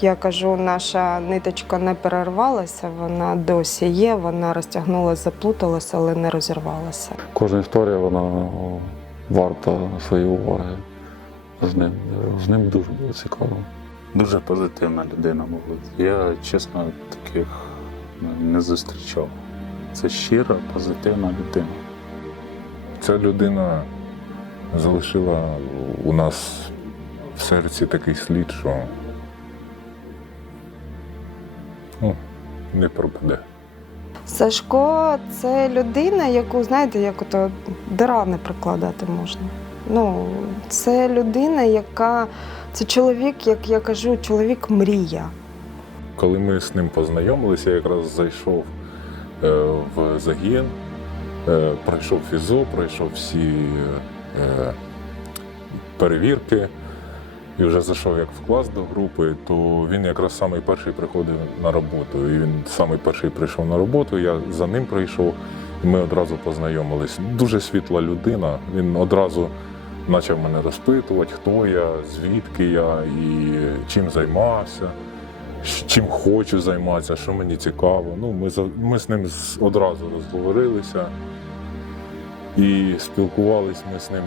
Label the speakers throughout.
Speaker 1: Я кажу, наша ниточка не перервалася, вона досі є, вона розтягнулася, заплуталася, але не розірвалася.
Speaker 2: Кожна історія вона варта своєї уваги. З ним, з ним дуже було цікаво.
Speaker 3: Дуже позитивна людина, мабуть. Я, чесно, таких не зустрічав. Це щира, позитивна людина.
Speaker 4: Ця людина залишила у нас в серці такий слід, що ну, не пропаде.
Speaker 1: Сашко це людина, яку, знаєте, як ото до рани прикладати можна. Ну, це людина, яка це чоловік, як я кажу, чоловік мрія.
Speaker 4: Коли ми з ним познайомилися, я якраз зайшов е, в загін, е, пройшов фізо, пройшов всі е, перевірки. І вже зайшов як в клас до групи, то він якраз самий перший приходив на роботу. І він самий перший прийшов на роботу, я за ним прийшов, і ми одразу познайомились. Дуже світла людина. Він одразу почав мене розпитувати, хто я, звідки я і чим займався, чим хочу займатися, що мені цікаво. Ну, ми, ми з ним одразу розговорилися і спілкувались ми з ним,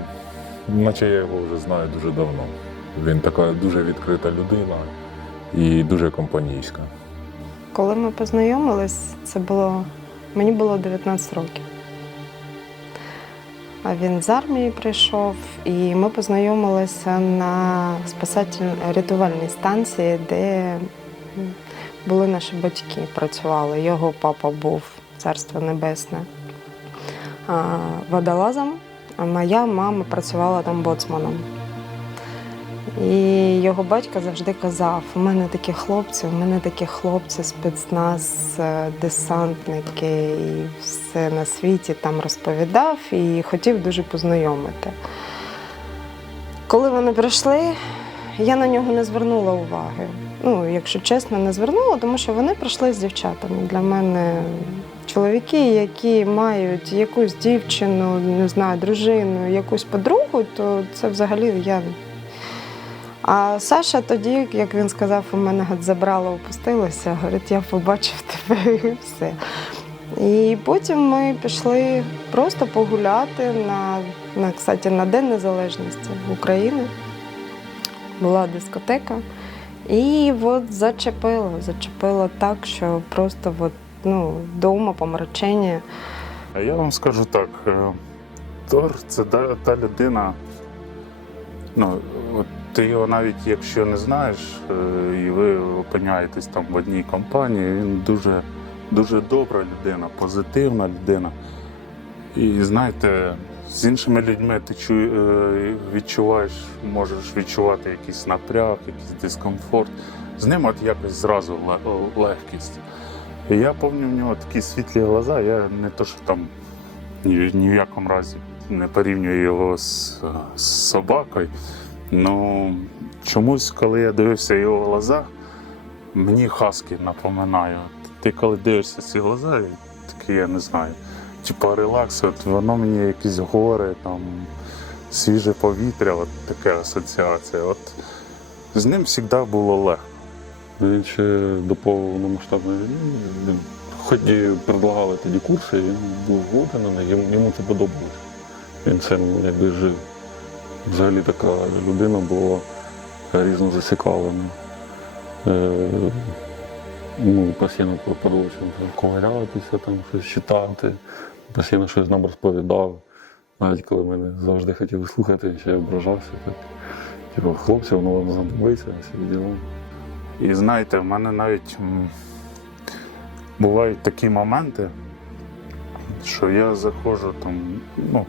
Speaker 4: наче я його вже знаю дуже давно. Він така дуже відкрита людина і дуже компанійська.
Speaker 1: Коли ми познайомились, це було мені було 19 років. А він з армії прийшов, і ми познайомилися на спасательній рятувальній станції, де були наші батьки, працювали. Його папа був царство небесне водолазом, а моя мама працювала там боцманом. І його батько завжди казав: у мене такі хлопці, у мене такі хлопці, спецназ, е, десантники і все на світі там розповідав і хотів дуже познайомити. Коли вони прийшли, я на нього не звернула уваги. Ну, якщо чесно, не звернула, тому що вони прийшли з дівчатами. Для мене чоловіки, які мають якусь дівчину, не знаю, дружину, якусь подругу, то це взагалі я а Саша тоді, як він сказав, у мене забрало, опустилося, говорить, я побачив тебе і все. І потім ми пішли просто погуляти на, на, кстати, на День Незалежності України. Була дискотека. І от зачепило, зачепило так, що просто от, ну, дома помрачення.
Speaker 3: А я вам скажу так: е, Тор це та людина. Ну, от ти його навіть якщо не знаєш, е, і ви опиняєтесь там в одній компанії, він дуже, дуже добра людина, позитивна людина. І знаєте, з іншими людьми ти чу, е, відчуваєш, можеш відчувати якийсь напряг, якийсь дискомфорт. З ним от якось зразу легкість. Я пам'ятаю в нього такі світлі глаза, я не то, що там ні, в якому разі не порівнюю його з, з собакою. Ну чомусь, коли я дивився його глаза, мені хаски напоминає. Ти коли дивишся ці глаза, і такий, я не знаю, типа релакс, от воно мені якісь гори, там, свіже повітря, от таке асоціація. От з ним завжди було легко.
Speaker 2: Він ще до повномасштабної війни хоч і предлагали тоді курси, він був йому, йому це подобалось. Він цим якби жив. Взагалі така людина була різно зацікавлена. Е, ну, постійно продовжував ковирятися, там, щось читати, постійно щось нам розповідав. Навіть коли мене завжди хотіли слухати, ще я ображався. Так. Типу, хлопці, воно вам знадобиться, всі діла.
Speaker 3: І знаєте, в мене навіть бувають такі моменти, що я заходжу там, ну,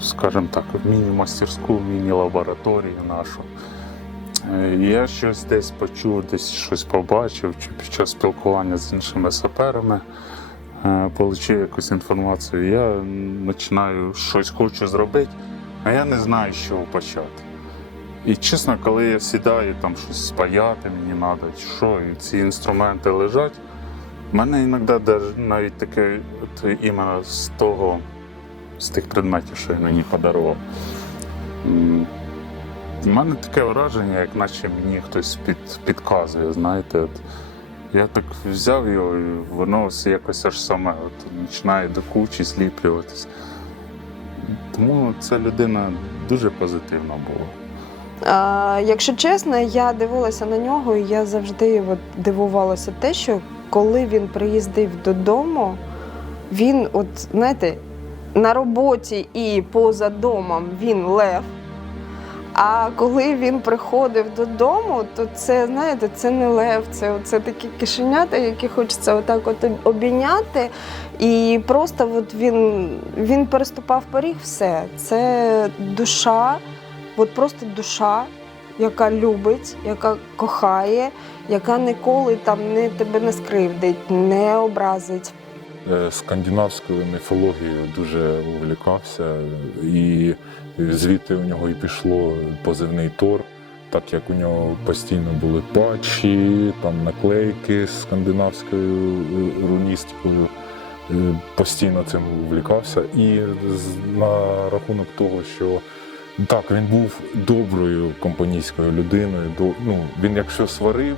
Speaker 3: скажімо так, в міні-мастерську, в міні-лабораторію нашу. Е, Я щось десь почув, десь щось побачив, чи під час спілкування з іншими саперами е, отримав якусь інформацію. Я починаю щось хочу зробити, а я не знаю, з чого почати. І чесно, коли я сідаю, там щось спаяти мені треба, що, і ці інструменти лежать, в мене іноді навіть таке, от іменно з того, з тих предметів, що я мені подарував. У мене таке враження, як наче мені хтось під, підказує, знаєте. От, я так взяв його, і воно все якось аж саме от, починає до кучі сліплюватися. Тому ця людина дуже позитивна була.
Speaker 1: А, якщо чесно, я дивилася на нього, і я завжди от дивувалася те, що коли він приїздив додому, він, от знаєте, на роботі і поза домом він лев. А коли він приходив додому, то це, знаєте, це не лев, це, це такі кишенята, які хочеться отак от обійняти. І просто от він, він переступав поріг, все. Це душа, от просто душа, яка любить, яка кохає, яка ніколи там не тебе не скривдить, не образить.
Speaker 4: Е, Скандинавською міфологією дуже увлікався, і звідти у нього і пішло позивний Тор, так як у нього постійно були патчі, там наклейки з скандинавською е, руністикою. Е, Постійно цим увлікався. І на рахунок того, що так, він був доброю компанійською людиною. до- Ну, він якщо сварив,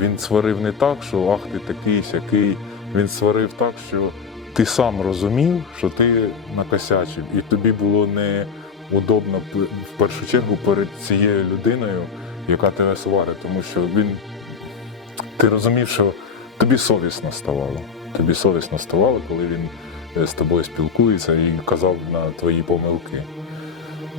Speaker 4: він сварив не так, що ах ти такий сякий. Він сварив так, що ти сам розумів, що ти накосячив, і тобі було неудобно в першу чергу перед цією людиною, яка тебе сварить, тому що він ти розумів, що тобі совісно ставало. Тобі совісно ставало, коли він е, з тобою спілкується і казав на твої помилки.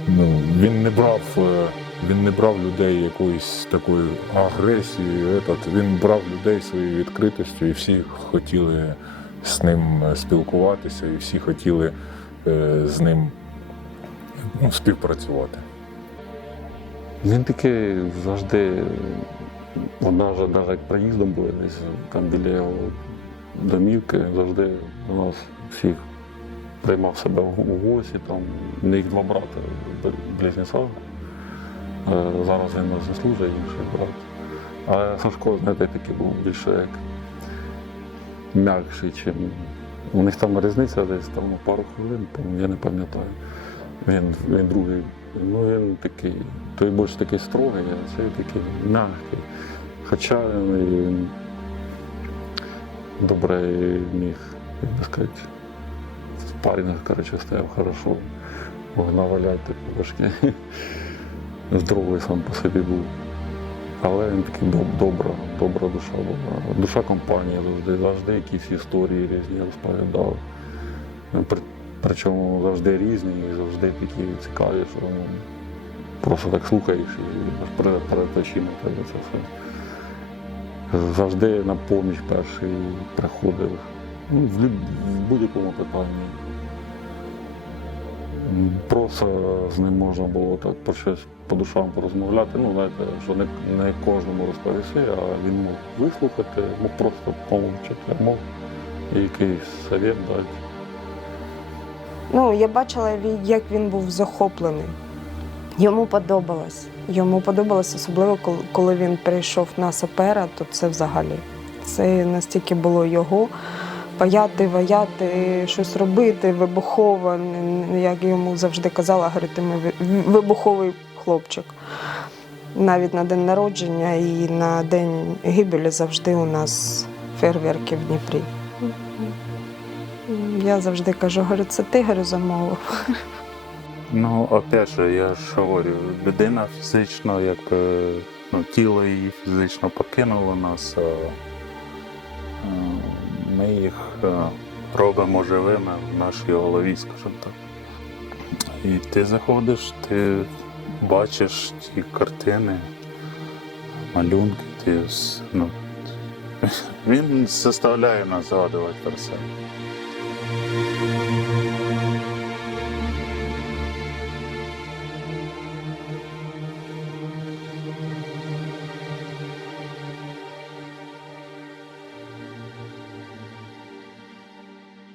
Speaker 4: Ну, він не брав, е, він не брав людей якоюсь такою агресією. Этот. Він брав людей своєю відкритістю, і всі хотіли з ним е, спілкуватися, і всі хотіли е, з ним ну, співпрацювати.
Speaker 2: Він такий завжди, от навіть, навіть як приїздом були десь там біля його домівки, завжди до нас всіх приймав себе в у гості. Там, в них два брати близнеця. Е, Зараз він нас не інший брат. А Сашко, знаєте, такий був більше як м'якший, чим. У них там різниця десь там пару хвилин, я не пам'ятаю. Він, він другий, ну він такий, той більш такий строгий, а цей такий м'який. Хоча він добре міг, як би сказати, в спарінгах, коротше, стояв хорошо, мог наваляти трошки. Здоровий сам по собі був. Але він такий доб- добра, добра душа була. Душа компанії завжди, завжди якісь історії різні розповідав. При- Причому завжди різні і завжди такі цікаві, що ну, просто так слухаєш і аж перед, очима тебе це все. Завжди на поміч перший приходив. Ну, в будь-якому питанні. Просто з ним можна було так по щось по душам порозмовляти. Ну, знаєте, що не, не кожному розповісти, а він мог вислухати, мог просто помовчати, мог і якийсь совет дати.
Speaker 1: Ну, я бачила, як він був захоплений. Йому подобалось. Йому подобалось, особливо коли він прийшов на сапера, то це взагалі. Це настільки було його паяти, ваяти, щось робити, вибухово. Як йому завжди казала, говорити, ми вибуховий хлопчик. Навіть на день народження і на день гибелі завжди у нас фейерверки в Дніпрі. Я завжди кажу, говорю, це ти замовив.
Speaker 3: Ну, опять же, я ж говорю, людина фізично, як ну, тіло її фізично покинуло нас, ми їх е, робимо живими в нашій голові, скажімо так. І ти заходиш, ти бачиш ті картини, малюнки, ти, ну, він заставляє нас згадувати про себе.